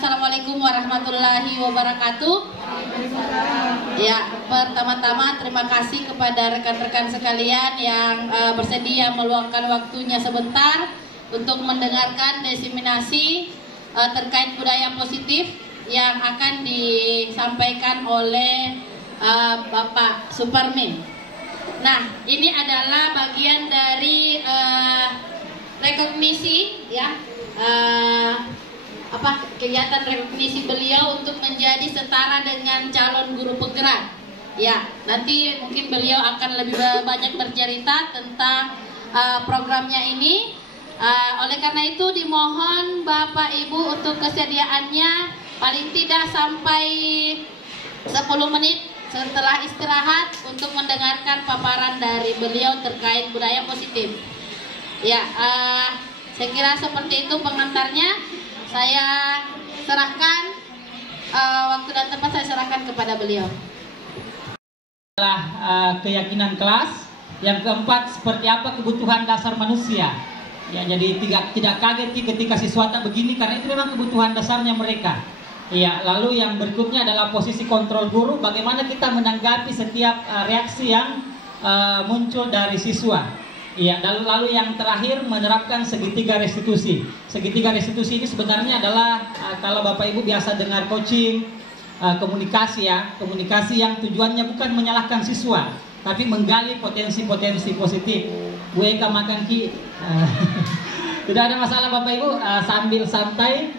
Assalamualaikum warahmatullahi wabarakatuh. Ya, pertama-tama terima kasih kepada rekan-rekan sekalian yang bersedia meluangkan waktunya sebentar untuk mendengarkan diseminasi terkait budaya positif yang akan disampaikan oleh Bapak Suparmi. Nah, ini adalah bagian dari rekognisi ya. Kegiatan rekognisi beliau untuk menjadi setara dengan calon guru penggerak. Ya, nanti mungkin beliau akan lebih banyak bercerita tentang programnya ini. Oleh karena itu dimohon Bapak Ibu untuk kesediaannya paling tidak sampai 10 menit setelah istirahat untuk mendengarkan paparan dari beliau terkait budaya positif. Ya, saya kira seperti itu pengantarnya. Saya serahkan waktu dan tempat, saya serahkan kepada beliau. Adalah keyakinan kelas. Yang keempat, seperti apa kebutuhan dasar manusia. Ya, jadi tidak kaget ketika siswa tak begini karena itu memang kebutuhan dasarnya mereka. Ya, lalu yang berikutnya adalah posisi kontrol guru. Bagaimana kita menanggapi setiap reaksi yang muncul dari siswa. Iya, lalu yang terakhir menerapkan segitiga restitusi. Segitiga restitusi ini sebenarnya adalah kalau Bapak Ibu biasa dengar coaching, komunikasi ya, komunikasi yang tujuannya bukan menyalahkan siswa, tapi menggali potensi-potensi positif. Bu Eka makan ki, tidak ada masalah Bapak Ibu, sambil santai,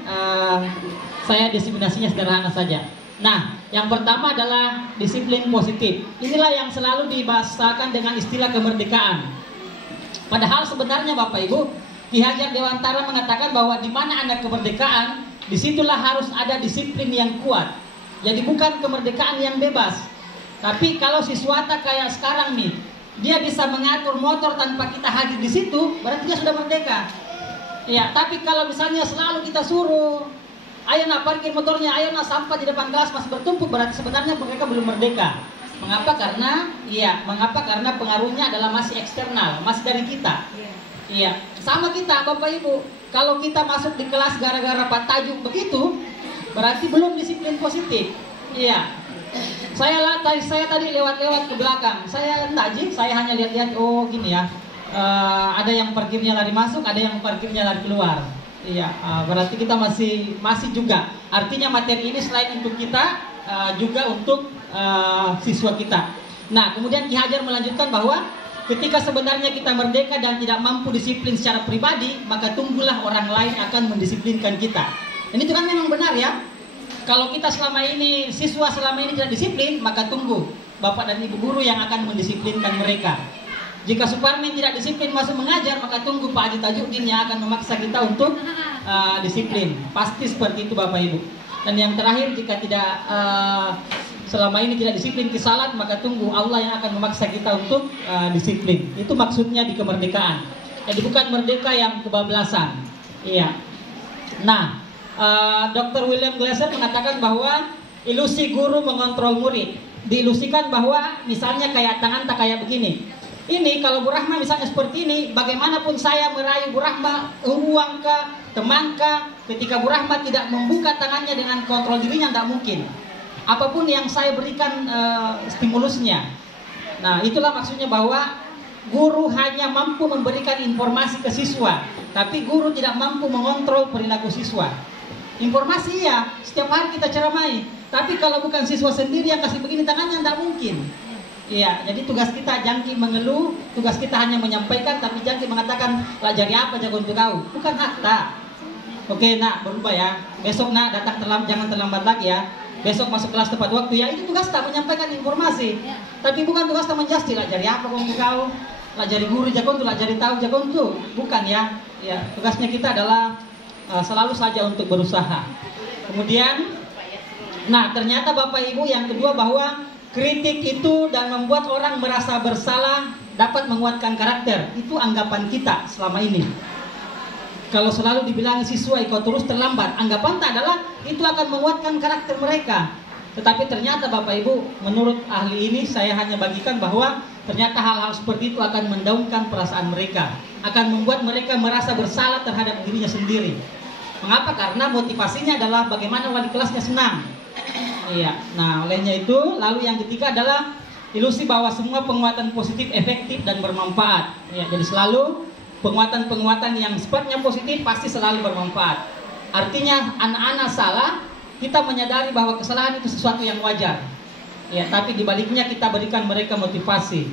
saya diseminasinya sederhana saja. Nah, yang pertama adalah disiplin positif. Inilah yang selalu dibahasakan dengan istilah kemerdekaan. Padahal sebenarnya Bapak Ibu, Ki Hajar Dewantara mengatakan bahwa di mana ada kemerdekaan, disitulah harus ada disiplin yang kuat. Jadi bukan kemerdekaan yang bebas. Tapi kalau siswa kayak sekarang nih, dia bisa mengatur motor tanpa kita hadir di situ, berarti dia sudah merdeka. Ya, tapi kalau misalnya selalu kita suruh, ayo nak parkir motornya, ayo nak sampah di depan kelas masih bertumpuk, berarti sebenarnya mereka belum merdeka. Mengapa? Karena pengaruhnya adalah masih eksternal, masih dari kita. Iya, sama kita Bapak Ibu. Kalau kita masuk di kelas gara-gara Pak Tajuk begitu, berarti belum disiplin positif. Iya. Saya tadi lewat-lewat ke belakang. Saya tajik, saya hanya lihat-lihat, oh gini ya. Ada yang parkirnya lari masuk, ada yang parkirnya lari keluar. Iya, berarti kita masih juga. Artinya materi ini selain untuk kita, juga untuk siswa kita. Nah, kemudian Ki Hajar melanjutkan bahwa ketika sebenarnya kita merdeka dan tidak mampu disiplin secara pribadi, maka tunggulah orang lain akan mendisiplinkan kita. Dan itu kan memang benar ya. Kalau kita selama ini, siswa selama ini tidak disiplin, maka tunggu Bapak dan Ibu guru yang akan mendisiplinkan mereka. Jika Suparmi tidak disiplin masuk mengajar, maka tunggu Pak Haji Tajuddin yang akan memaksa kita untuk disiplin. Pasti seperti itu Bapak Ibu. Dan yang terakhir, jika tidak selama ini tidak disiplin kisalat, maka tunggu Allah yang akan memaksa kita untuk disiplin. Itu maksudnya di kemerdekaan. Jadi bukan merdeka yang kebablasan. Iya. Nah, Dr. William Glasser mengatakan bahwa ilusi guru mengontrol murid. Diilusikan bahwa misalnya kayak tangan tak kayak begini. Ini kalau Bu Rahma misalnya seperti ini, bagaimanapun saya merayu Bu Rahma, uang kah, teman kah, ketika Bu Rahma tidak membuka tangannya dengan kontrol dirinya, tidak mungkin. Apapun yang saya berikan stimulusnya. Nah, itulah maksudnya bahwa guru hanya mampu memberikan informasi ke siswa, tapi guru tidak mampu mengontrol perilaku siswa. Informasi ya, setiap hari kita ceramai, tapi kalau bukan siswa sendiri yang kasih begini tangannya, tidak mungkin. Iya, jadi tugas kita jangki mengeluh, tugas kita hanya menyampaikan, tapi jangki mengatakan, lah jadi apa jago untuk kau? Bukan hakta. Oke, nak berubah ya. Besok nak datang jangan terlambat lagi ya. Besok masuk kelas tepat waktu ya. Itu tugas tak menyampaikan informasi. Tapi bukan tugas tak menjasti lah jadi apa untuk kau? Lah jadi guru jago untuk, lah jadi tahu jago untuk. Bukan ya. Ya, tugasnya kita adalah selalu saja untuk berusaha. Kemudian, nah ternyata Bapak Ibu yang kedua bahwa kritik itu dan membuat orang merasa bersalah dapat menguatkan karakter. Itu anggapan kita selama ini. Kalau selalu dibilang siswa ikut terus terlambat, anggapan tak adalah itu akan menguatkan karakter mereka. Tetapi ternyata Bapak Ibu, menurut ahli ini saya hanya bagikan bahwa ternyata hal-hal seperti itu akan mendaunkan perasaan mereka, akan membuat mereka merasa bersalah terhadap dirinya sendiri. Mengapa? Karena motivasinya adalah bagaimana wali kelasnya senang. Iya. Nah, olehnya itu, lalu yang ketiga adalah ilusi bahwa semua penguatan positif efektif dan bermanfaat. Ya, jadi selalu penguatan-penguatan yang sifatnya positif pasti selalu bermanfaat. Artinya anak-anak salah, kita menyadari bahwa kesalahan itu sesuatu yang wajar. Ya, tapi dibaliknya kita berikan mereka motivasi.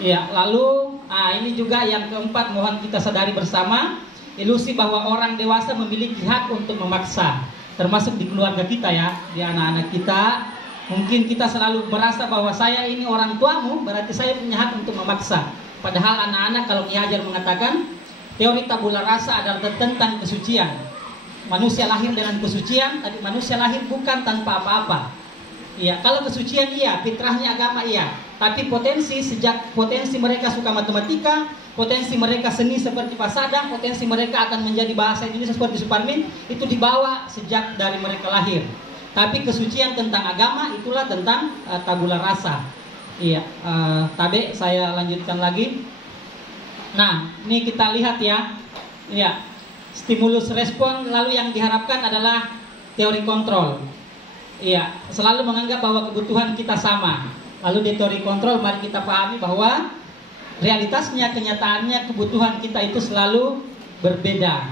Ya, lalu ini juga yang keempat, mohon kita sadari bersama, ilusi bahwa orang dewasa memiliki hak untuk memaksa, termasuk di keluarga kita ya, di anak-anak kita. Mungkin kita selalu merasa bahwa saya ini orang tuamu, berarti saya punya hak untuk memaksa. Padahal anak-anak, kalau Ki Hajar mengatakan teori tabula rasa adalah tentang kesucian. Manusia lahir dengan kesucian, tapi manusia lahir bukan tanpa apa-apa. Iya, kalau kesucian iya, fitrahnya agama iya, tapi sejak potensi mereka suka matematika, potensi mereka seni seperti Pasada, potensi mereka akan menjadi bahasa Indonesia seperti Suparmin, itu dibawa sejak dari mereka lahir. Tapi kesucian tentang agama itulah tentang tabula rasa. Iya, Tabe saya lanjutkan lagi. Nah, ini kita lihat ya. Iya, stimulus respon, lalu yang diharapkan adalah teori kontrol. Iya, selalu menganggap bahwa kebutuhan kita sama. Lalu di teori kontrol mari kita pahami bahwa realitasnya, kenyataannya kebutuhan kita itu selalu berbeda.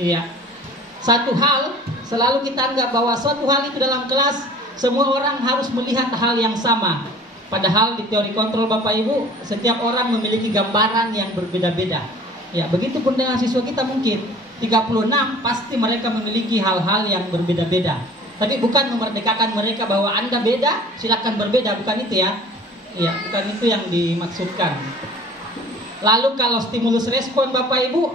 Iya. Satu hal selalu kita anggap bahwa suatu hal itu dalam kelas semua orang harus melihat hal yang sama. Padahal di teori kontrol Bapak Ibu, setiap orang memiliki gambaran yang berbeda-beda. Ya, begitupun dengan siswa kita mungkin 36 pasti mereka memiliki hal-hal yang berbeda-beda. Tapi bukan memerdekakan mereka bahwa Anda beda, silakan berbeda, bukan itu ya. Iya, bukan itu yang dimaksudkan. Lalu kalau stimulus respon Bapak Ibu,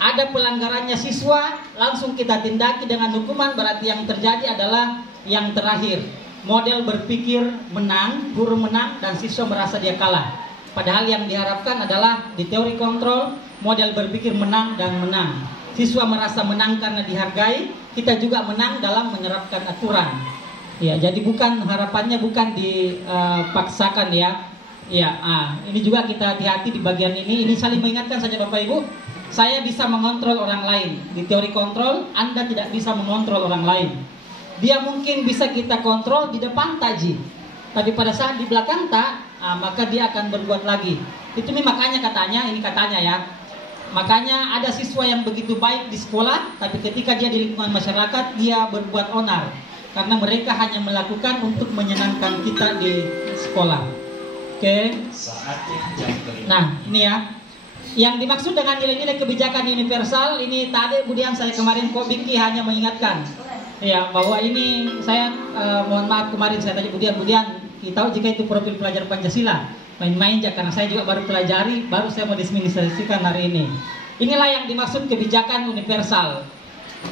ada pelanggarannya siswa, langsung kita tindaki dengan hukuman, berarti yang terjadi adalah yang terakhir. Model berpikir menang, guru menang, dan siswa merasa dia kalah. Padahal yang diharapkan adalah di teori kontrol, model berpikir menang dan menang. Siswa merasa menang karena dihargai, kita juga menang dalam menerapkan aturan. Ya, jadi harapannya bukan dipaksakan ya. Ya, ini juga kita hati-hati di bagian ini. Ini saling mengingatkan saja Bapak Ibu. Saya bisa mengontrol orang lain. Di teori kontrol, Anda tidak bisa mengontrol orang lain. Dia mungkin bisa kita kontrol di depan taji, tapi pada saat di belakang tak, maka dia akan berbuat lagi. Itu nih makanya katanya ya. Makanya ada siswa yang begitu baik di sekolah, tapi ketika dia di lingkungan masyarakat, dia berbuat onar. Karena mereka hanya melakukan untuk menyenangkan kita di sekolah. Oke. Nah, ini ya. Yang dimaksud dengan nilai-nilai kebijakan universal, ini tadi kemudian saya kemarin Ko Bingki hanya mengingatkan. Ya, bahwa ini saya mohon maaf kemarin saya tanya kemudian kita tahu jika itu profil pelajar Pancasila. Main-main aja karena saya juga baru pelajari, baru saya mau disministrasikan hari ini. Inilah yang dimaksud kebijakan universal.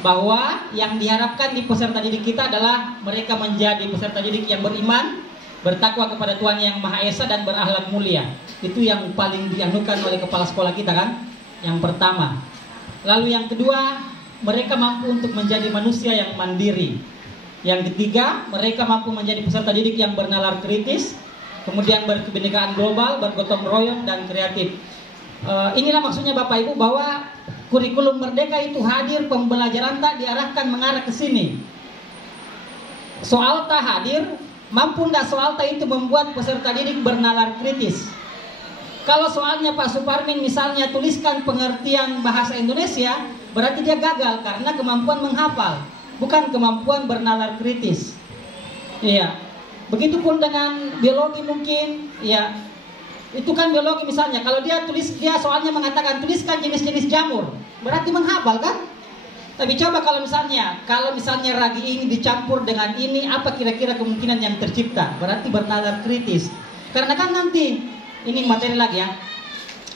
Bahwa yang diharapkan di peserta didik kita adalah mereka menjadi peserta didik yang beriman, bertakwa kepada Tuhan Yang Maha Esa dan berakhlak mulia. Itu yang paling dianukan oleh kepala sekolah kita kan? Yang pertama. Lalu yang kedua, mereka mampu untuk menjadi manusia yang mandiri. Yang ketiga, mereka mampu menjadi peserta didik yang bernalar kritis, kemudian berkebinekaan global, bergotong royong dan kreatif. Inilah maksudnya Bapak Ibu bahwa kurikulum merdeka itu hadir, pembelajaran tak diarahkan mengarah ke sini. Soal tak hadir, mampu ndak soal tak itu membuat peserta didik bernalar kritis. Kalau soalnya Pak Suparmin misalnya tuliskan pengertian bahasa Indonesia, berarti dia gagal karena kemampuan menghafal, bukan kemampuan bernalar kritis. Iya. Begitupun dengan biologi mungkin, ya. Itu kan biologi misalnya, kalau dia soalnya mengatakan tuliskan jenis-jenis jamur, berarti menghafal kan? Tapi coba kalau misalnya ragi ini dicampur dengan ini, apa kira-kira kemungkinan yang tercipta? Berarti bernalar kritis. Karena kan nanti, ini materi lagi ya.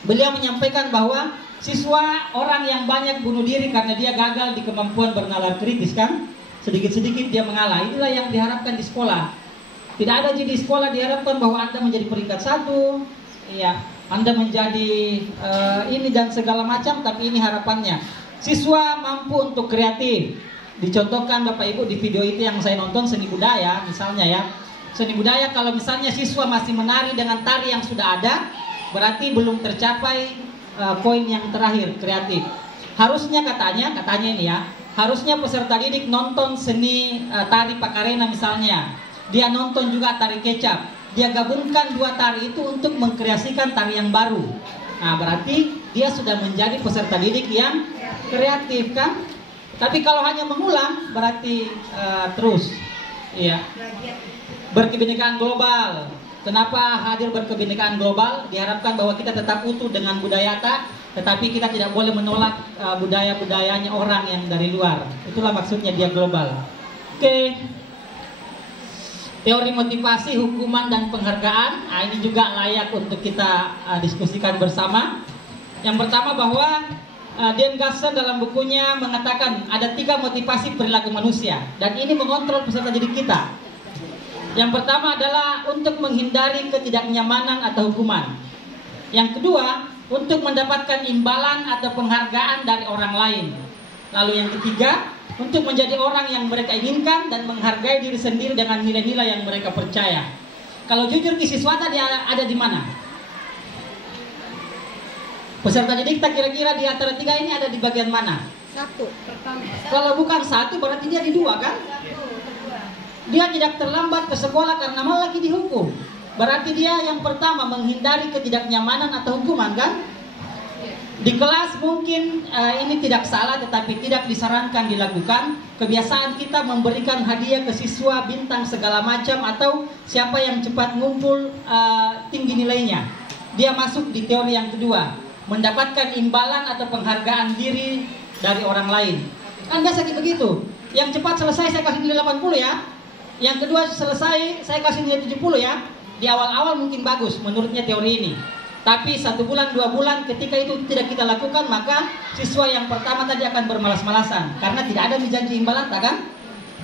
Beliau menyampaikan bahwa siswa orang yang banyak bunuh diri karena dia gagal di kemampuan bernalar kritis kan? Sedikit-sedikit dia mengalah. Inilah yang diharapkan di sekolah. Tidak ada di sekolah diharapkan bahwa Anda menjadi peringkat 1, ya, Anda menjadi ini dan segala macam, tapi ini harapannya. Siswa mampu untuk kreatif. Dicontohkan Bapak Ibu di video itu yang saya nonton seni budaya misalnya ya. Seni budaya kalau misalnya siswa masih menari dengan tari yang sudah ada, berarti belum tercapai poin yang terakhir, kreatif. Harusnya katanya ini ya, harusnya peserta didik nonton seni tari Pakarena misalnya. Dia nonton juga tari kecap. Dia gabungkan dua tari itu untuk mengkreasikan tari yang baru. Nah, berarti dia sudah menjadi peserta didik yang kreatif kan? Tapi kalau hanya mengulang berarti terus. Iya. Berkebinekaan global. Kenapa hadir berkebinekaan global? Diharapkan bahwa kita tetap utuh dengan budaya kita, tetapi kita tidak boleh menolak budaya-budayanya orang yang dari luar. Itulah maksudnya dia global. Oke. Teori motivasi, hukuman, dan penghargaan. Nah, ini juga layak untuk kita diskusikan bersama. Yang pertama bahwa Dan Gasser dalam bukunya mengatakan ada 3 motivasi perilaku manusia, dan ini mengontrol peserta didik kita. Yang pertama adalah untuk menghindari ketidaknyamanan atau hukuman. Yang kedua, untuk mendapatkan imbalan atau penghargaan dari orang lain. Lalu yang ketiga, untuk menjadi orang yang mereka inginkan dan menghargai diri sendiri dengan nilai-nilai yang mereka percaya. Kalau jujur Ki Siswata dia ada di mana? Peserta didik kita kira-kira di antara 3 ini ada di bagian mana? 1 pertama. Kalau bukan 1 berarti dia di 2 kan? Dia tidak terlambat ke sekolah karena malah lagi dihukum. Berarti dia yang pertama menghindari ketidaknyamanan atau hukuman kan? Di kelas mungkin ini tidak salah, tetapi tidak disarankan dilakukan. Kebiasaan kita memberikan hadiah ke siswa bintang segala macam atau siapa yang cepat ngumpul tinggi nilainya. Dia masuk di teori yang kedua, mendapatkan imbalan atau penghargaan diri dari orang lain. Kan biasa begitu. Yang cepat selesai saya kasih nilai 80 ya. Yang kedua selesai saya kasih nilai 70 ya. Di awal-awal mungkin bagus menurutnya teori ini. Tapi 1 bulan 2 bulan ketika itu tidak kita lakukan, maka siswa yang pertama tadi akan bermalas-malasan karena tidak ada janji imbalan, tak kan?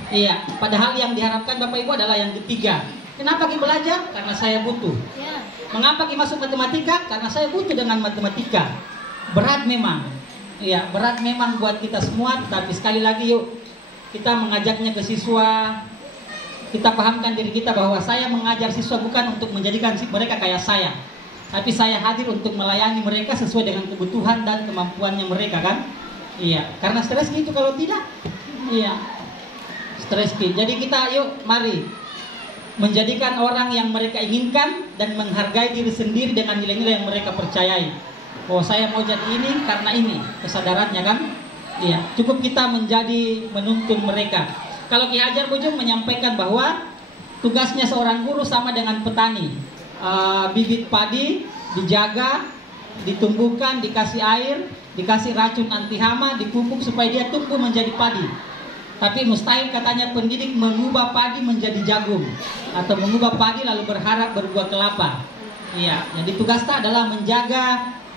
Iya. Padahal yang diharapkan Bapak Ibu adalah yang ketiga. Kenapa kita belajar? Karena saya butuh. Mengapa kita masuk matematika? Karena saya butuh dengan matematika. Berat memang. Iya, berat memang buat kita semua. Tapi sekali lagi yuk kita mengajaknya ke siswa. Kita pahamkan diri kita bahwa saya mengajar siswa bukan untuk menjadikan mereka kayak saya, tapi saya hadir untuk melayani mereka sesuai dengan kebutuhan dan kemampuannya mereka kan? Iya, karena stres gitu kalau tidak. Iya, stres gitu. Jadi kita yuk mari menjadikan orang yang mereka inginkan dan menghargai diri sendiri dengan nilai-nilai yang mereka percayai. Oh, saya mau jadi ini karena ini kesadarannya kan? Iya, cukup kita menjadi menuntun mereka. Kalau Ki Hajar Bujung menyampaikan bahwa tugasnya seorang guru sama dengan petani. Bibit padi dijaga, ditumbuhkan, dikasih air, dikasih racun anti hama, dipupuk supaya dia tumbuh menjadi padi. Tapi mustahil katanya pendidik mengubah padi menjadi jagung atau mengubah padi lalu berharap berbuah kelapa. Iya, jadi tugasnya adalah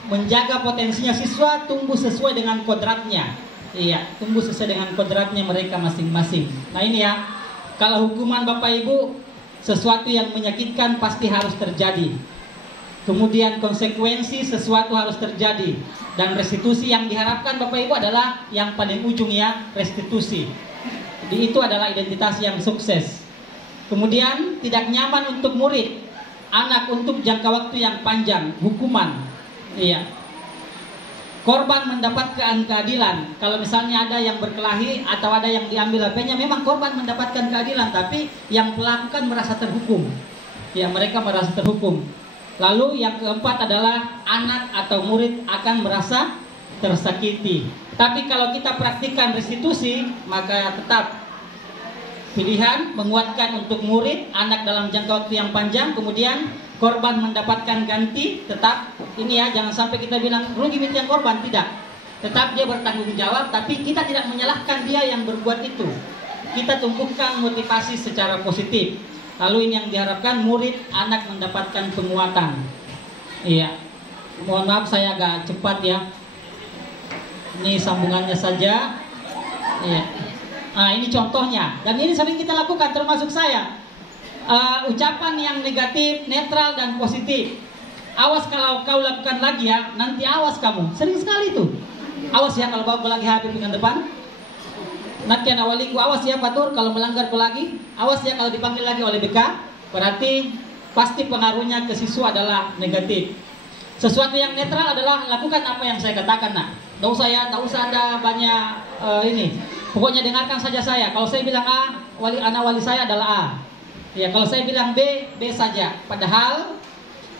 menjaga potensinya siswa tumbuh sesuai dengan kodratnya. Iya, tumbuh sesuai dengan kodratnya mereka masing-masing. Nah ini ya, kalau hukuman Bapak Ibu sesuatu yang menyakitkan pasti harus terjadi. Kemudian konsekuensi sesuatu harus terjadi. Dan restitusi yang diharapkan Bapak Ibu adalah yang paling ujung ya, restitusi. Jadi itu adalah identitas yang sukses. Kemudian tidak nyaman untuk murid, anak untuk jangka waktu yang panjang, hukuman. Iya. Korban mendapatkan keadilan. Kalau misalnya ada yang berkelahi atau ada yang diambil HP-nya, memang korban mendapatkan keadilan, tapi yang pelaku kan merasa terhukum. Ya, mereka merasa terhukum. Lalu yang keempat adalah anak atau murid akan merasa tersakiti. Tapi kalau kita praktikkan restitusi, maka tetap pilihan menguatkan untuk murid, anak dalam jangka waktu yang panjang, kemudian korban mendapatkan ganti. Tetap ini ya, jangan sampai kita bilang rugi yang korban, tidak. Tetap dia bertanggung jawab, tapi kita tidak menyalahkan dia yang berbuat itu. Kita tumbuhkan motivasi secara positif. Lalu ini yang diharapkan murid, anak mendapatkan penguatan. Iya. Mohon maaf saya agak cepat ya. Ini sambungannya saja. Iya. Nah, ini contohnya. Dan ini sering kita lakukan termasuk saya. Ucapan yang negatif, netral, dan positif. Awas kalau kau lakukan lagi ya, nanti awas kamu. Sering sekali tuh. Awas ya kalau bawa lagi HP dengan depan. Nanti awaliku awas ya Patur kalau melanggar lagi. Awas ya kalau dipanggil lagi oleh BK. Berarti pasti pengaruhnya ke siswa adalah negatif. Sesuatu yang netral adalah lakukan apa yang saya katakan nak. Tidak usah ada banyak ini. Pokoknya dengarkan saja saya. Kalau saya bilang A, wali saya adalah A. Ya, kalau saya bilang B, B saja. Padahal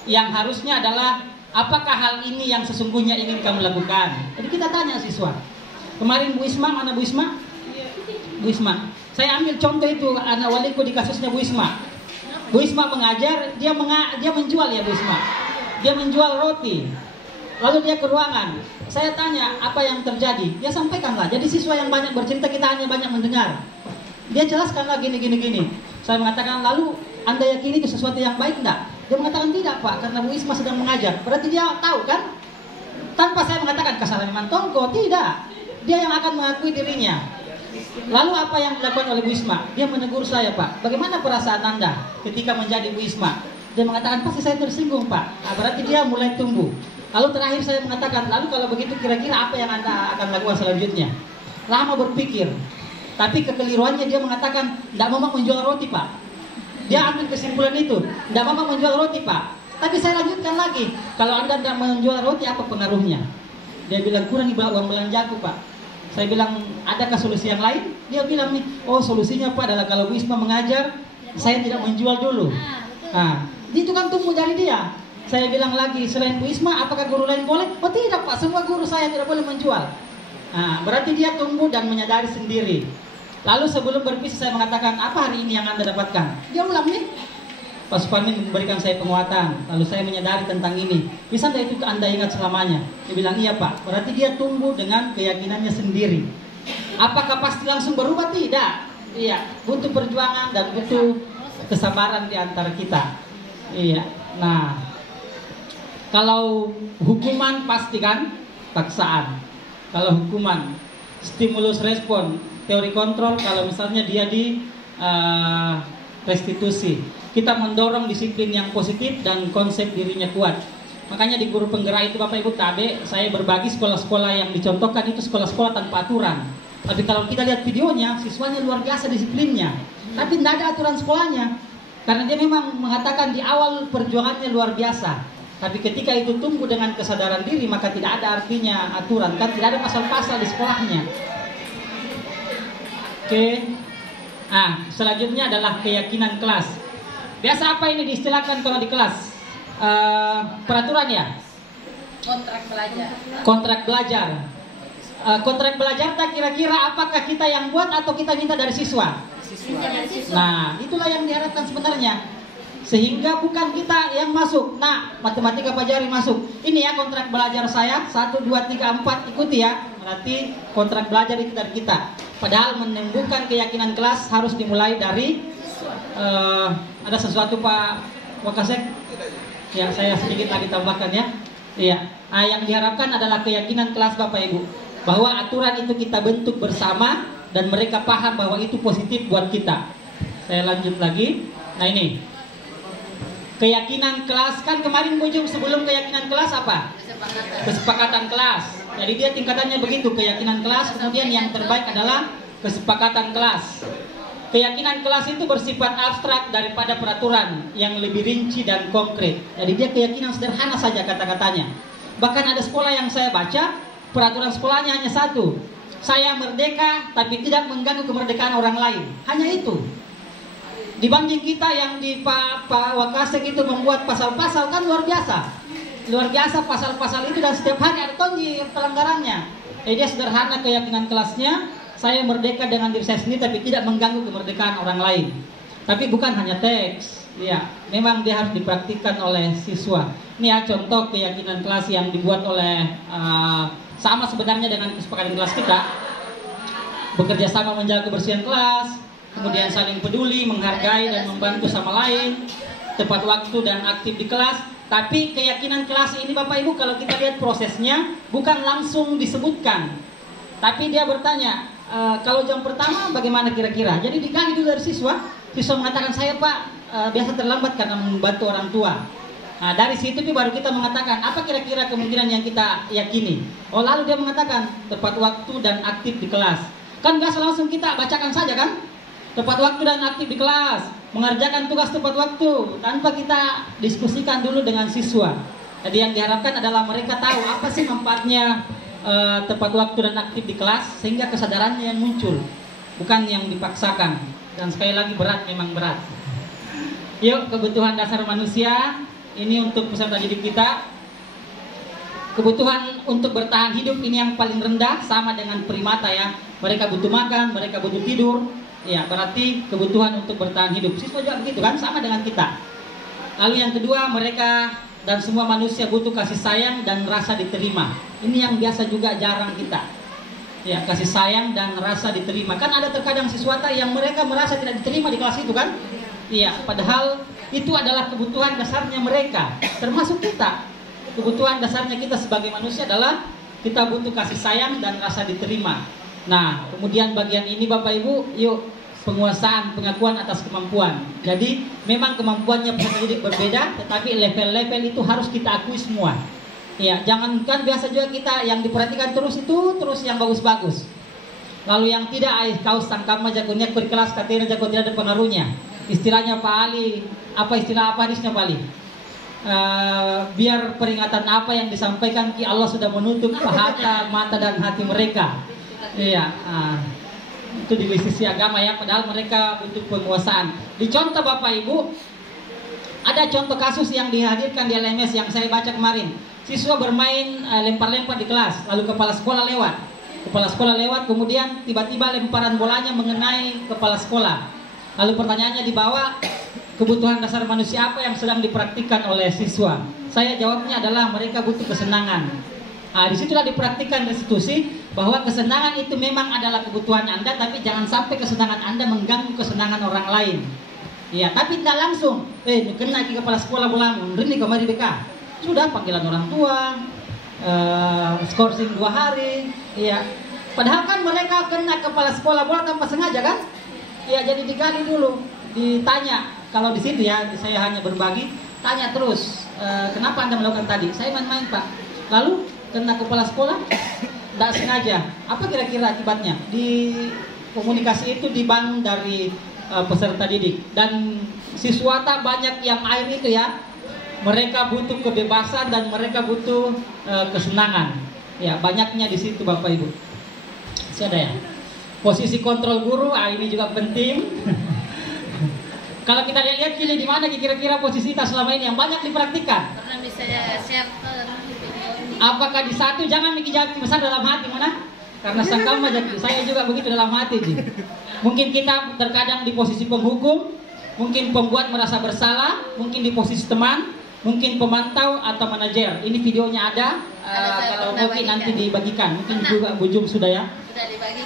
yang harusnya adalah apakah hal ini yang sesungguhnya ingin kamu lakukan. Jadi kita tanya siswa. Kemarin Bu Isma, mana Bu Isma? Bu Isma. Saya ambil contoh itu anak waliku di kasusnya Bu Isma. Bu Isma mengajar, dia menjual ya Bu Isma. Dia menjual roti. Lalu dia ke ruangan. Saya tanya apa yang terjadi. Dia sampaikanlah. Jadi siswa yang banyak bercerita, kita hanya banyak mendengar. Dia jelaskanlah gini. Saya mengatakan, lalu Anda yakini itu sesuatu yang baik enggak? Dia mengatakan tidak Pak, karena Bu Isma sedang mengajar. Berarti dia tahu kan? Tanpa saya mengatakan kesalahan Mantongko, tidak. Dia yang akan mengakui dirinya. Lalu apa yang dilakukan oleh Bu Isma? Dia menegur saya, Pak. Bagaimana perasaan Anda ketika menjadi Bu Isma? Dia mengatakan, pasti saya tersinggung Pak. Nah, berarti dia mulai tumbuh. Lalu terakhir saya mengatakan, lalu kalau begitu kira-kira apa yang Anda akan lakukan selanjutnya? Lama berpikir. Tapi kekeliruannya dia mengatakan, tidak mau menjual roti Pak. Dia ambil kesimpulan itu, tidak mau menjual roti Pak. Tapi saya lanjutkan lagi, kalau Anda tidak menjual roti apa pengaruhnya? Dia bilang, kurang dibawa uang belanjaku Pak. Saya bilang, adakah solusi yang lain? Dia bilang nih, oh solusinya Pak adalah kalau Bu Isma mengajar, saya tidak menjual dulu. Nah, itu kan tumbuh dari dia. Saya bilang lagi, selain Bu Isma, apakah guru lain boleh? Oh tidak Pak, semua guru saya tidak boleh menjual. Nah, berarti dia tumbuh dan menyadari sendiri. Lalu sebelum berpisah saya mengatakan, apa hari ini yang Anda dapatkan? Dia ulang nih, Pak Suparmin memberikan saya penguatan. Lalu saya menyadari tentang ini. Bisa tidak itu Anda ingat selamanya? Dia bilang, iya Pak. Berarti dia tumbuh dengan keyakinannya sendiri. Apakah pasti langsung berubah? Tidak. Iya, butuh perjuangan dan butuh kesabaran di antara kita. Iya. Nah, kalau hukuman pasti kan paksaan. Kalau hukuman, stimulus respon, teori kontrol. Kalau misalnya dia di restitusi, kita mendorong disiplin yang positif dan konsep dirinya kuat. Makanya di guru penggerak itu Bapak Ibu TAB, saya berbagi sekolah-sekolah yang dicontohkan itu sekolah-sekolah tanpa aturan. Tapi kalau kita lihat videonya, siswanya luar biasa disiplinnya. Tapi tidak ada aturan sekolahnya. Karena dia memang mengatakan di awal perjuangannya luar biasa. Tapi ketika itu tumbuh dengan kesadaran diri, maka tidak ada artinya aturan. Kan tidak ada pasal-pasal di sekolahnya. Oke. Nah, selanjutnya adalah keyakinan kelas. Biasa apa ini diistilahkan kalau di kelas? Peraturan ya? Kontrak belajar. Kontrak belajar. Kontrak belajar tak kira-kira apakah kita yang buat atau kita minta dari siswa? Nah, itulah yang diharapkan sebenarnya. Sehingga bukan kita yang masuk. Nah, matematika Pajari masuk. Ini ya kontrak belajar saya 1, 2, 3, 4 ikuti ya. Berarti kontrak belajar itu dari kita. Padahal menumbuhkan keyakinan kelas harus dimulai dari ada sesuatu Pak Wakasek. Ya, saya sedikit lagi tambahkan ya. Iya. Nah, yang diharapkan adalah keyakinan kelas Bapak Ibu, bahwa aturan itu kita bentuk bersama dan mereka paham bahwa itu positif buat kita. Saya lanjut lagi. Nah, ini keyakinan kelas, kan kemarin ujung sebelum keyakinan kelas apa? Kesepakatan kelas. Jadi dia tingkatannya begitu, keyakinan kelas, kemudian yang terbaik adalah kesepakatan kelas. Keyakinan kelas itu bersifat abstrak daripada peraturan yang lebih rinci dan konkret. Jadi dia keyakinan sederhana saja kata-katanya. Bahkan ada sekolah yang saya baca, peraturan sekolahnya hanya satu. Saya merdeka tapi tidak mengganggu kemerdekaan orang lain. Hanya itu. Dibanding kita yang di Pak Wakasek itu membuat pasal-pasal, kan luar biasa. Luar biasa pasal-pasal itu dan setiap hari ada tonji pelanggarannya. Dia sederhana keyakinan kelasnya, saya merdeka dengan diri saya sendiri tapi tidak mengganggu kemerdekaan orang lain. Tapi bukan hanya teks, ya, memang dia harus dipraktikkan oleh siswa. Ini ya contoh keyakinan kelas yang dibuat oleh sama sebenarnya dengan kesepakatan kelas kita. Bekerja sama menjaga kebersihan kelas, kemudian saling peduli, menghargai dan membantu sama lain, tepat waktu dan aktif di kelas. Tapi keyakinan kelas ini Bapak Ibu kalau kita lihat prosesnya bukan langsung disebutkan. Tapi dia bertanya, kalau jam pertama bagaimana kira-kira? Jadi digali dulu dari siswa. Siswa mengatakan, saya Pak biasa terlambat karena membantu orang tua. Nah, dari situ baru kita mengatakan apa kira-kira kemungkinan yang kita yakini. Oh, lalu dia mengatakan tepat waktu dan aktif di kelas. Kan biasa langsung kita bacakan saja kan? Tepat waktu dan aktif di kelas, mengerjakan tugas tepat waktu, tanpa kita diskusikan dulu dengan siswa. Jadi yang diharapkan adalah mereka tahu apa sih manfaatnya tepat waktu dan aktif di kelas, sehingga kesadarannya yang muncul, bukan yang dipaksakan. Dan sekali lagi berat, memang berat. Yuk, kebutuhan dasar manusia ini untuk peserta didik kita. Kebutuhan untuk bertahan hidup ini yang paling rendah, sama dengan primata ya. Mereka butuh makan, mereka butuh tidur. Ya, berarti kebutuhan untuk bertahan hidup. Siswa juga begitu kan, sama dengan kita. Lalu yang kedua, mereka dan semua manusia butuh kasih sayang dan rasa diterima. Ini yang biasa juga jarang kita. Ya, kasih sayang dan rasa diterima. Kan ada terkadang siswa yang mereka merasa tidak diterima di kelas itu kan? Iya, padahal itu adalah kebutuhan dasarnya mereka, termasuk kita. Kebutuhan dasarnya kita sebagai manusia adalah kita butuh kasih sayang dan rasa diterima. Nah, kemudian bagian ini Bapak Ibu, yuk, penguasaan, pengakuan atas kemampuan. Jadi memang kemampuannya peserta didik berbeda, tetapi level-level itu harus kita akui semua. Ya, jangankan biasa juga kita yang diperhatikan terus yang bagus-bagus. Lalu yang tidak, kau sangkama jagonya di kelas katanya jago tidak ada pengaruhnya. Istilahnya Pak Ali, apa hadisnya Pak Ali? Biar peringatan apa yang disampaikan ki Allah sudah menutup mata dan hati mereka. Iya, itu di sisi agama ya, padahal mereka butuh penguasaan. Di contoh Bapak Ibu, ada contoh kasus yang dihadirkan di LMS yang saya baca kemarin. Siswa bermain lempar-lempar di kelas, lalu kepala sekolah lewat, kemudian tiba-tiba lemparan bolanya mengenai kepala sekolah. Lalu pertanyaannya di bawah, kebutuhan dasar manusia apa yang sedang dipraktikkan oleh siswa? Saya jawabnya adalah mereka butuh kesenangan. Disitulah dipraktikkan restitusi bahwa kesenangan itu memang adalah kebutuhan Anda, tapi jangan sampai kesenangan Anda mengganggu kesenangan orang lain. Ya, tapi tidak langsung. Kena ke kepala sekolah bola, ini kemari BK. Sudah panggilan orang tua, skorsing 2 hari. Ya, padahal kan mereka kena kepala sekolah bola tanpa sengaja kan? Ya, jadi digali dulu, ditanya. Kalau di situ ya, saya hanya berbagi, tanya terus, kenapa Anda melakukan tadi? Saya main-main Pak. Lalu kena kepala sekolah, tidak sengaja. Apa kira-kira akibatnya? Di komunikasi itu dibangun dari peserta didik. Dan siswa banyak yang air itu ya, mereka butuh kebebasan dan mereka butuh kesenangan. Ya, banyaknya di situ Bapak Ibu. Ada ya. Posisi kontrol guru, ini juga penting. Kalau kita lihat kini di mana kira-kira posisi kita selama ini yang banyak dipraktikkan? Pernah bisa share Apakah di satu? Jangan mikir jati besar dalam hati mana? Karena sangkal majaki. Saya juga begitu dalam hati. Mungkin kita terkadang di posisi penghukum, mungkin pembuat merasa bersalah, mungkin di posisi teman, mungkin pemantau atau manajer. Ini videonya ada. Kalau mungkin nanti dibagikan. Mungkin juga Bujum sudah ya.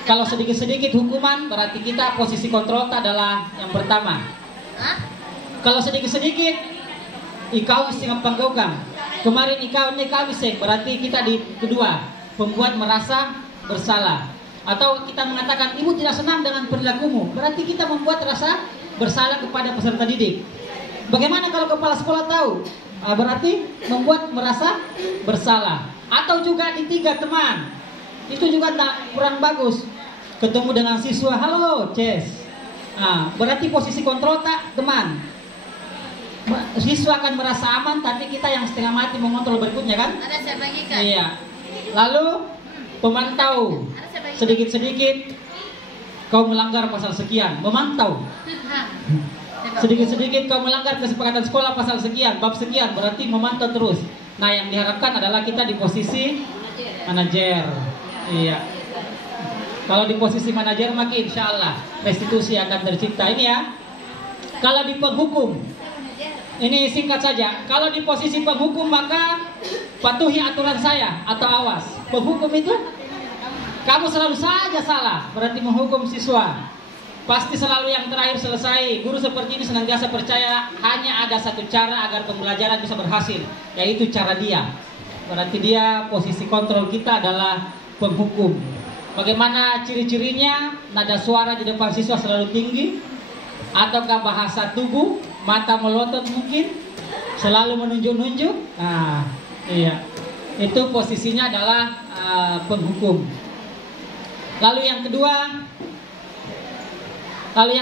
Kalau sedikit-sedikit hukuman, berarti kita posisi kontrol adalah yang pertama. Kalau sedikit-sedikit, ikau mesti ngapanggaukang. Kemarin ikau sih, berarti kita di kedua, pembuat merasa bersalah. Atau kita mengatakan ibu tidak senang dengan perilakumu, berarti kita membuat rasa bersalah kepada peserta didik. Bagaimana kalau kepala sekolah tahu? Berarti membuat merasa bersalah. Atau juga di 3 teman, itu juga kurang bagus. Ketemu dengan siswa, halo Ces. Berarti posisi kontrol teman. Siswa akan merasa aman, tapi kita yang setengah mati mengontrol berikutnya kan? Ada saya bagikan. Iya. Lalu pemantau, sedikit-sedikit kau melanggar pasal sekian, memantau. Sedikit-sedikit kau melanggar kesepakatan sekolah pasal sekian, bab sekian, berarti memantau terus. Nah, yang diharapkan adalah kita di posisi manajer. Iya. Kalau di posisi manajer, maka insya Allah restitusi akan tercipta. Ini ya. Kalau di penghukum, ini singkat saja. Kalau di posisi penghukum, maka patuhi aturan saya atau awas. Penghukum itu kamu selalu saja salah, berarti menghukum siswa. Pasti selalu yang terakhir selesai. Guru seperti ini senantiasa percaya hanya ada satu cara agar pembelajaran bisa berhasil, yaitu cara dia. Berarti dia posisi kontrol kita adalah penghukum. Bagaimana ciri-cirinya? Nada suara di depan siswa selalu tinggi, ataukah bahasa tubuh, mata melotot mungkin, selalu menunjuk-nunjuk. Iya, itu posisinya adalah penghukum. Lalu yang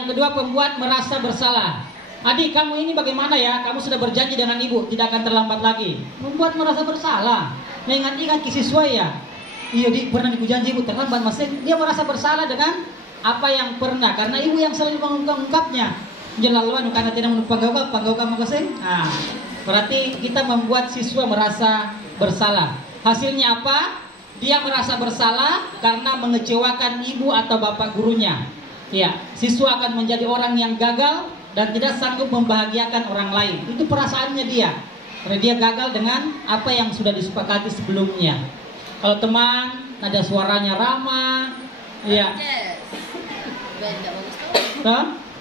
kedua pembuat merasa bersalah. Adik, kamu ini bagaimana ya? Kamu sudah berjanji dengan ibu tidak akan terlambat lagi. Membuat merasa bersalah, mengingat-ingat siswa ya. iya di pernah ibu janji ibu terlambat masih dia merasa bersalah dengan apa yang pernah karena ibu yang selalu mengungkapnya jelaluan karena tidak menunggu panggau kasih. Nah, berarti kita membuat siswa merasa bersalah. Hasilnya apa? Dia merasa bersalah karena mengecewakan ibu atau bapak gurunya. Ya, siswa akan menjadi orang yang gagal dan tidak sanggup membahagiakan orang lain. Itu perasaannya dia. Karena dia gagal dengan apa yang sudah disepakati sebelumnya. Kalau teman, nada suaranya ramah, ya.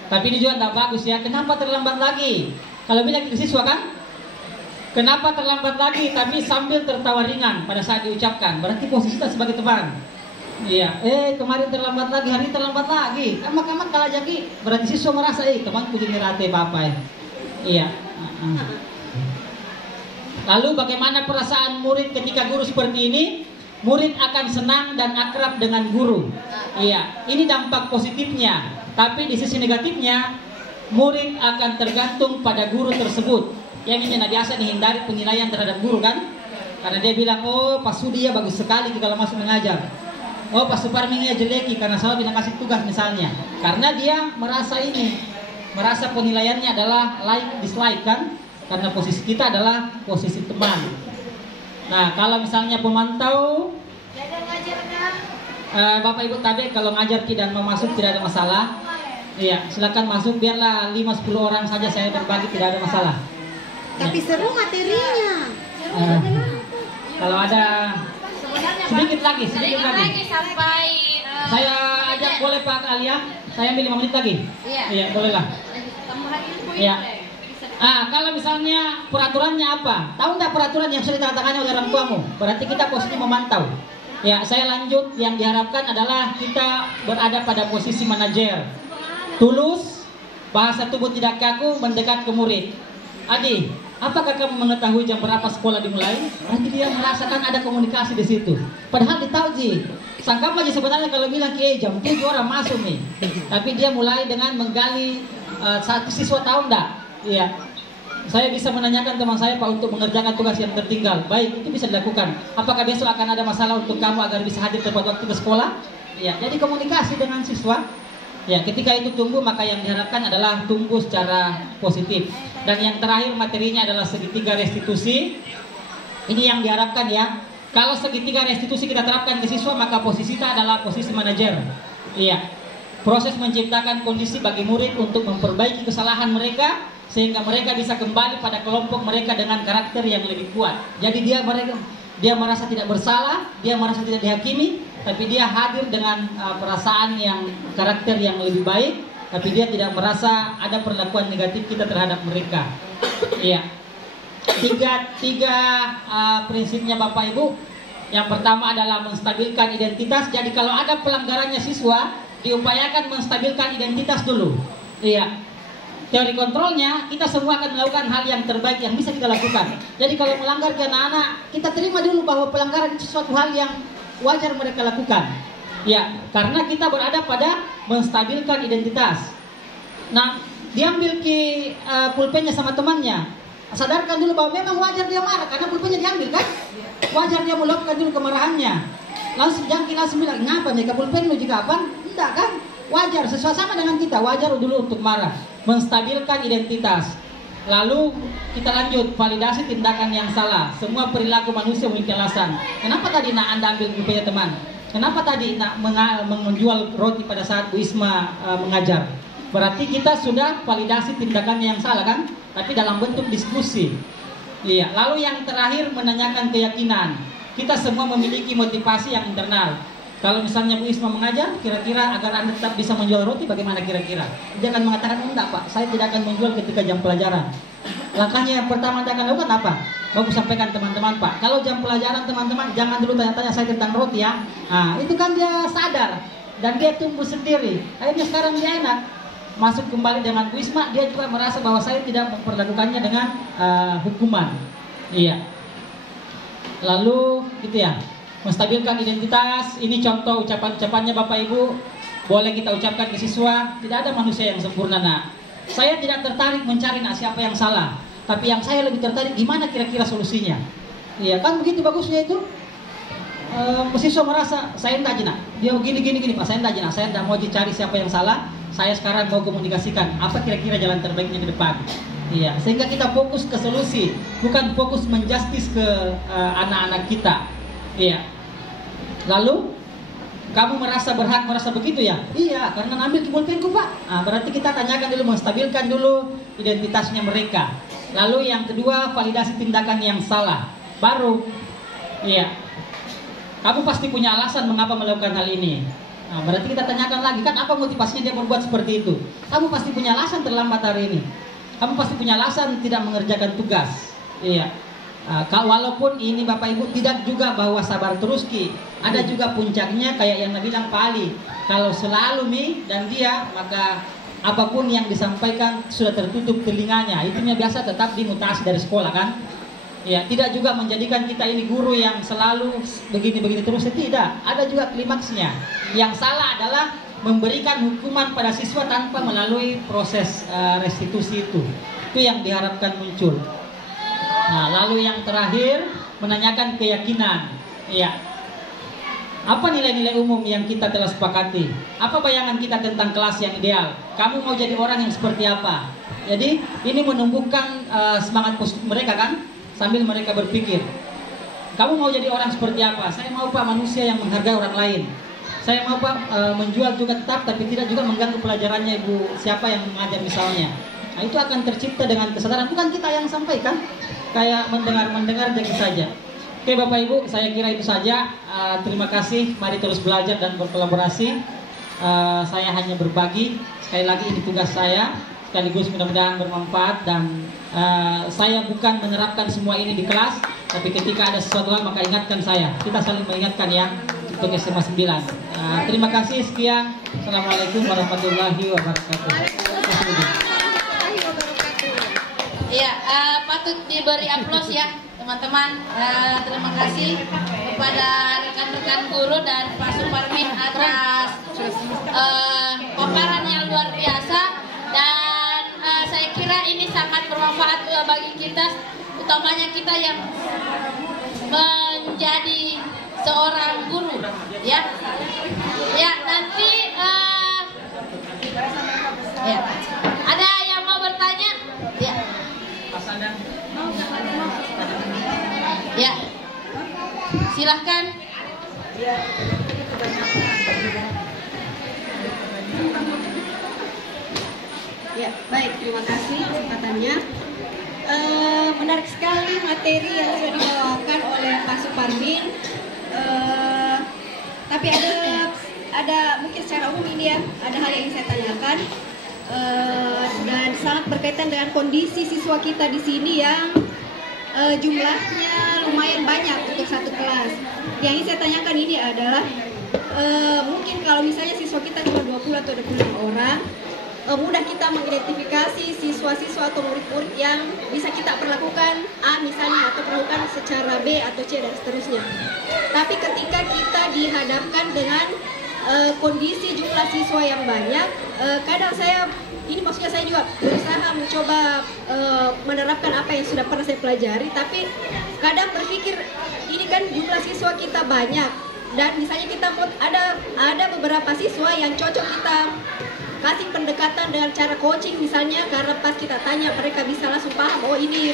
Tapi ini juga tidak bagus ya. Kenapa terlambat lagi? Kalau bilang ke siswa kan, kenapa terlambat lagi? Tapi sambil tertawa ringan pada saat diucapkan. Berarti posisi kita sebagai teman. Iya. Kemarin terlambat lagi, hari ini terlambat lagi. Kamat kalah jadi. Berarti siswa merasa, teman puji nirate bapak. Iya. Lalu bagaimana perasaan murid ketika guru seperti ini? Murid akan senang dan akrab dengan guru. Iya. Ini dampak positifnya. Tapi di sisi negatifnya, murid akan tergantung pada guru tersebut. Yang ini biasa dihindari penilaian terhadap guru kan? Karena dia bilang, oh Pak Sudi ya bagus sekali kalau masuk mengajar. Oh Pak Suparmi ya jeleki karena selalu tidak kasih tugas misalnya. Karena dia merasa merasa penilaiannya adalah like dislike kan? Karena posisi kita adalah posisi teman. Nah kalau misalnya pemantau, Bapak Ibu tadi kalau ngajar dan mau masuk tidak ada masalah. Iya, silakan masuk biarlah 5-10 orang saja saya berbagi tidak ada masalah. Tapi ya. Seru materinya. Kalau ada sedikit lagi sampai saya ajak boleh Pak Alia. Saya ambil 5 menit lagi. Iya, bolehlah. Iya. Kalau misalnya peraturannya apa? Tahu nggak peraturan yang sudah ditandatangani oleh orang tuamu? Berarti kita posisi memantau. Ya, saya lanjut. Yang diharapkan adalah kita berada pada posisi manajer. Tulus, bahasa tubuh tidak kaku, mendekat ke murid. Adi, apakah kamu mengetahui jam berapa sekolah dimulai? Berarti dia merasakan ada komunikasi di situ. Padahal ditahu sih. Sangka aja sebenarnya kalau bilang jam 7 orang masuk nih. Tapi dia mulai dengan menggali satu siswa tahu enggak? Iya. Saya bisa menanyakan teman saya Pak untuk mengerjakan tugas yang tertinggal. Baik, itu bisa dilakukan. Apakah besok akan ada masalah untuk kamu agar bisa hadir tepat waktu ke sekolah? Ya, jadi komunikasi dengan siswa. Ya, ketika itu tumbuh maka yang diharapkan adalah tumbuh secara positif. Dan yang terakhir materinya adalah segitiga restitusi. Ini yang diharapkan ya. Kalau segitiga restitusi kita terapkan ke siswa maka posisi kita adalah posisi manajer. Iya. Proses menciptakan kondisi bagi murid untuk memperbaiki kesalahan mereka sehingga mereka bisa kembali pada kelompok mereka dengan karakter yang lebih kuat. Jadi dia merasa tidak bersalah, dia merasa tidak dihakimi, tapi dia hadir dengan perasaan yang karakter yang lebih baik, tapi dia tidak merasa ada perlakuan negatif kita terhadap mereka. Iya. Tiga prinsipnya Bapak Ibu. Yang pertama adalah menstabilkan identitas. Jadi kalau ada pelanggarannya siswa, diupayakan menstabilkan identitas dulu. Iya. Teori kontrolnya, kita semua akan melakukan hal yang terbaik yang bisa kita lakukan. Jadi kalau melanggar ke anak-anak, kita terima dulu bahwa pelanggaran itu suatu hal yang wajar mereka lakukan. Ya, karena kita berada pada menstabilkan identitas. Nah, diambil ke pulpennya sama temannya. Sadarkan dulu bahwa memang wajar dia marah karena pulpennya diambil kan? Wajar dia meluapkan dulu kemarahannya. Langsung bilang, ngapa nih ke pulpen lu juga apa? Enggak kan? Wajar, sesuai sama dengan kita, wajar dulu untuk marah. Menstabilkan identitas. Lalu kita lanjut, validasi tindakan yang salah. Semua perilaku manusia memiliki alasan. Kenapa tadi Anda ambil pulpennya teman? Kenapa tadi menjual roti pada saat Bu Isma mengajar? Berarti kita sudah validasi tindakan yang salah kan? Tapi dalam bentuk diskusi. Iya. Lalu yang terakhir menanyakan keyakinan. Kita semua memiliki motivasi yang internal. Kalau misalnya Bu Isma mengajar, kira-kira agar Anda tetap bisa menjual roti, bagaimana kira-kira? Jangan mengatakan, enggak Pak, saya tidak akan menjual ketika jam pelajaran. Langkahnya yang pertama Anda akan lakukan apa? Bagus sampaikan teman-teman Pak. Kalau jam pelajaran teman-teman, jangan dulu tanya-tanya saya tentang roti ya. Nah, itu kan dia sadar. Dan dia tumbuh sendiri. Akhirnya sekarang dia enak. Masuk kembali dengan Bu Isma, dia juga merasa bahwa saya tidak memperlakukannya dengan hukuman. Iya. Lalu, gitu ya. Menstabilkan identitas, ini contoh ucapan-ucapannya Bapak Ibu. Boleh kita ucapkan ke siswa, tidak ada manusia yang sempurna nak. Saya tidak tertarik mencari nak siapa yang salah, tapi yang saya lebih tertarik gimana kira-kira solusinya. Iya kan begitu bagusnya itu. siswa merasa saya tidak jina, dia gini Pak, saya tidak jina, saya tidak mau cari siapa yang salah, saya sekarang mau komunikasikan apa kira-kira jalan terbaiknya ke depan. Iya, sehingga kita fokus ke solusi, bukan fokus menjustis ke anak-anak kita. Iya. Lalu kamu merasa berhak merasa begitu ya? Iya, karena ngambil pulpenku Pak. Berarti kita tanyakan dulu, menstabilkan dulu identitasnya mereka. Lalu yang kedua, validasi tindakan yang salah. Baru, iya, kamu pasti punya alasan mengapa melakukan hal ini. Berarti kita tanyakan lagi, kan apa motivasinya dia berbuat seperti itu? Kamu pasti punya alasan terlambat hari ini. Kamu pasti punya alasan tidak mengerjakan tugas. Iya. Walaupun ini Bapak Ibu tidak juga bahwa sabar terus Ki. Ada juga puncaknya kayak yang bilang Pak Ali. Kalau selalu dan dia, maka apapun yang disampaikan sudah tertutup telinganya. Itunya biasa tetap dimutasi dari sekolah kan. Ya, tidak juga menjadikan kita ini guru yang selalu begini-begini terus. Tidak, ada juga klimaksnya. Yang salah adalah memberikan hukuman pada siswa tanpa melalui proses restitusi itu. Itu yang diharapkan muncul. Nah, lalu yang terakhir menanyakan keyakinan. Iya. Apa nilai-nilai umum yang kita telah sepakati? Apa bayangan kita tentang kelas yang ideal? Kamu mau jadi orang yang seperti apa? Jadi ini menumbuhkan semangat positif mereka kan? Sambil mereka berpikir, kamu mau jadi orang seperti apa? Saya mau Pak manusia yang menghargai orang lain. Saya mau Pak menjual juga tetap, tapi tidak juga mengganggu pelajarannya ibu siapa yang mengajar misalnya. Nah, itu akan tercipta dengan kesadaran, bukan kita yang sampaikan, kayak mendengar jadi saja. Oke Bapak Ibu, saya kira itu saja. Terima kasih, mari terus belajar dan berkolaborasi. Saya hanya berbagi, sekali lagi ini tugas saya, sekaligus mudah-mudahan bermanfaat. Dan saya bukan menerapkan semua ini di kelas, tapi ketika ada sesuatu hal maka ingatkan saya. Kita saling mengingatkan ya, untuk SMA 9. Terima kasih, sekian. Assalamualaikum warahmatullahi wabarakatuh. Iya, patut diberi aplaus ya teman-teman. Terima kasih kepada rekan-rekan guru dan Pak Suparmin atas paparan yang luar biasa. Dan saya kira ini sangat bermanfaat bagi kita, utamanya kita yang menjadi seorang guru, ya. Ya, nanti ya. Ada yang mau bertanya? Ya. Ya. Silahkan. Ya, baik, terima kasih kesempatannya. Menarik sekali materi yang sudah dibawakan oleh Pak Suparmin. Tapi ada mungkin secara umum ini ya, ada hal yang ingin saya tanyakan. Dan sangat berkaitan dengan kondisi siswa kita di sini yang jumlahnya lumayan banyak untuk satu kelas. Yang ingin saya tanyakan ini adalah mungkin kalau misalnya siswa kita cuma 20 atau 25 orang, mudah kita mengidentifikasi siswa-siswa atau murid-murid yang bisa kita perlakukan A misalnya, atau perlakukan secara B atau C dan seterusnya. Tapi ketika kita dihadapkan dengan kondisi jumlah siswa yang banyak, kadang maksudnya saya juga berusaha mencoba menerapkan apa yang sudah pernah saya pelajari, tapi kadang berpikir ini kan jumlah siswa kita banyak, dan misalnya kita ada beberapa siswa yang cocok kita kasih pendekatan dengan cara coaching misalnya, karena pas kita tanya mereka bisa langsung paham, oh ini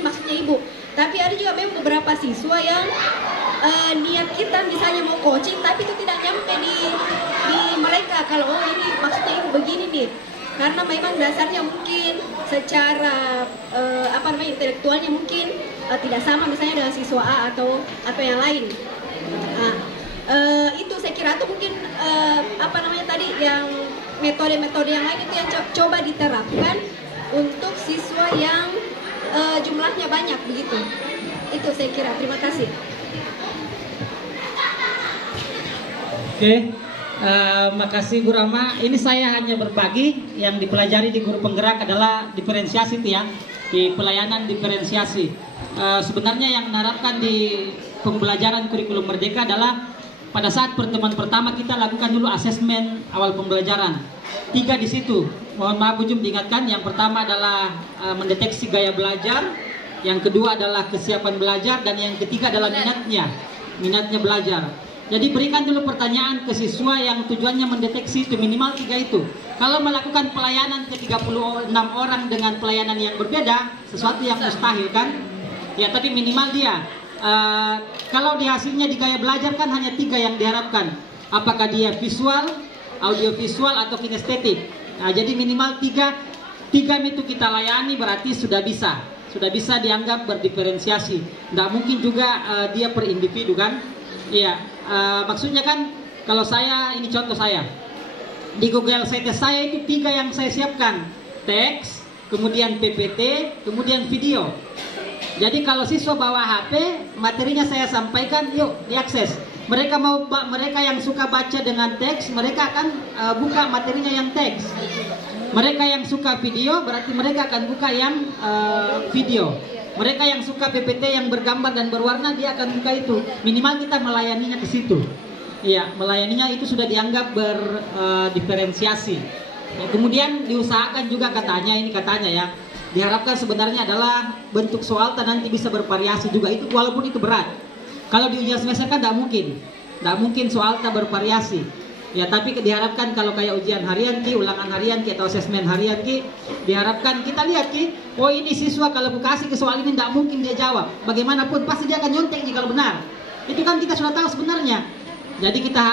maksudnya ibu. Tapi ada juga memang beberapa siswa yang niat kita misalnya mau coaching, tapi itu tidak nyampe di mereka kalau oh ini maksudnya ibu begini nih, karena memang dasarnya mungkin secara intelektualnya mungkin tidak sama misalnya dengan siswa A atau yang lain. Nah, itu saya kira itu mungkin tadi yang metode-metode yang lain itu yang coba diterapkan untuk siswa yang jumlahnya banyak begitu. Itu saya kira. Terima kasih. Oke, makasih Bu Rama. Ini saya hanya berbagi yang dipelajari di guru penggerak adalah diferensiasi itu ya, di pelayanan diferensiasi. Sebenarnya yang menerapkan di pembelajaran kurikulum Merdeka adalah pada saat pertemuan pertama kita lakukan dulu asesmen awal pembelajaran. 3 di situ. Mohon maaf Bu Jum diingatkan. Yang pertama adalah mendeteksi gaya belajar, yang kedua adalah kesiapan belajar, dan yang ketiga adalah minatnya. minatnya belajar. Jadi berikan dulu pertanyaan ke siswa yang tujuannya mendeteksi itu minimal 3 itu. Kalau melakukan pelayanan ke 36 orang dengan pelayanan yang berbeda, sesuatu yang mustahil kan? Ya, tapi minimal dia. Kalau di hasilnya di gaya belajar kan hanya 3 yang diharapkan. Apakah dia visual, audiovisual atau kinestetik. Nah, jadi minimal 3 itu kita layani berarti sudah bisa dianggap berdiferensiasi. Tidak mungkin juga dia per individu kan? Iya. Maksudnya kan kalau saya, ini contoh saya di Google Sites saya itu 3 yang saya siapkan, teks, kemudian PPT, kemudian video. Jadi kalau siswa bawa HP, materinya saya sampaikan, yuk diakses. Mereka yang suka baca dengan teks, mereka akan buka materinya yang teks. Mereka yang suka video, berarti mereka akan buka yang video. Mereka yang suka PPT yang bergambar dan berwarna, dia akan buka itu. Minimal kita melayaninya ke situ. Iya, melayaninya itu sudah dianggap berdiferensiasi. Ya, kemudian diusahakan juga katanya ya, diharapkan sebenarnya adalah bentuk soal nanti bisa bervariasi juga itu, walaupun itu berat. Kalau di ujian semester kan tidak mungkin soal bervariasi. Ya, tapi diharapkan kalau kayak ujian harian ulangan harian atau asesmen harian diharapkan kita lihat oh ini siswa kalau aku kasih ke soal ini tidak mungkin dia jawab. Bagaimanapun pasti dia akan nyontek kalau benar. Itu kan kita sudah tahu sebenarnya. Jadi kita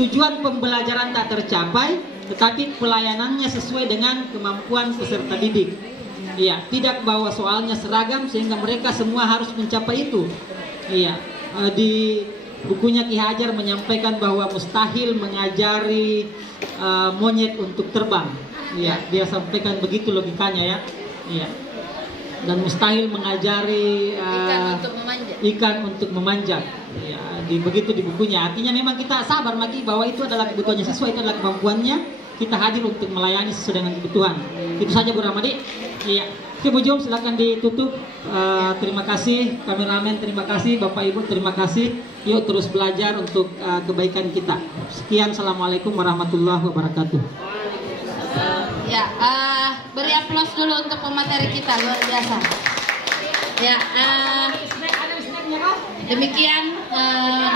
tujuan pembelajaran tak tercapai, tetapi pelayanannya sesuai dengan kemampuan peserta didik. Iya, tidak bawa soalnya seragam sehingga mereka semua harus mencapai itu. Iya, di bukunya Ki Hajar menyampaikan bahwa mustahil mengajari monyet untuk terbang. Iya, dia sampaikan begitu logikanya ya. Iya. Dan mustahil mengajari ikan untuk memanjat. Ya, begitu di bukunya. Artinya memang kita sabar lagi bahwa itu adalah kebutuhannya siswa, itu adalah kemampuannya. Kita hadir untuk melayani sesuai dengan kebutuhan. Itu saja Bu Ramadi. Iya. Oke Bu Jom, silakan ditutup. Terima kasih kameramen, terima kasih Bapak Ibu, terima kasih. Yuk terus belajar untuk kebaikan kita. Sekian, assalamualaikum warahmatullahi wabarakatuh. Ya, beri aplaus dulu untuk pemateri kita, luar biasa. Ya, demikian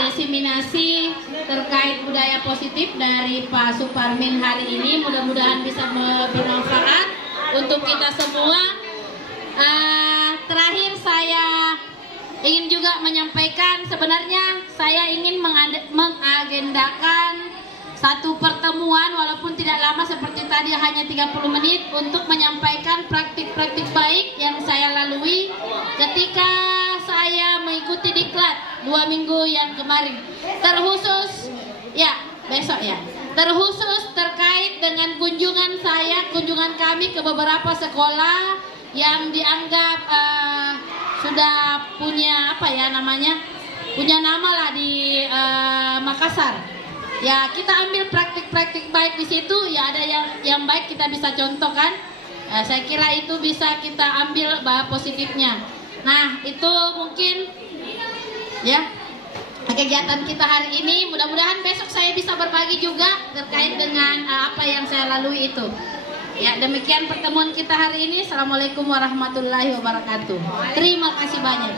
diseminasi terkait budaya positif dari Pak Suparmin hari ini. Mudah-mudahan bisa bermanfaat untuk kita semua. Terakhir saya ingin juga menyampaikan, sebenarnya saya ingin mengagendakan satu pertemuan walaupun tidak lama seperti tadi, hanya 30 menit untuk menyampaikan praktik-praktik baik yang saya lalui ketika saya mengikuti diklat 2 minggu yang kemarin. Terkhusus ya, besok ya. Terkhusus terkait dengan kunjungan kami ke beberapa sekolah yang dianggap sudah punya punya nama lah di Makassar. Ya, kita ambil praktik-praktik baik di situ. Ya, ada yang baik kita bisa contohkan. Saya kira itu bisa kita ambil positifnya. Nah, itu mungkin ya kegiatan kita hari ini. Mudah-mudahan besok saya bisa berbagi juga terkait dengan apa yang saya lalui itu. Ya, demikian pertemuan kita hari ini. Assalamualaikum warahmatullahi wabarakatuh. Terima kasih banyak.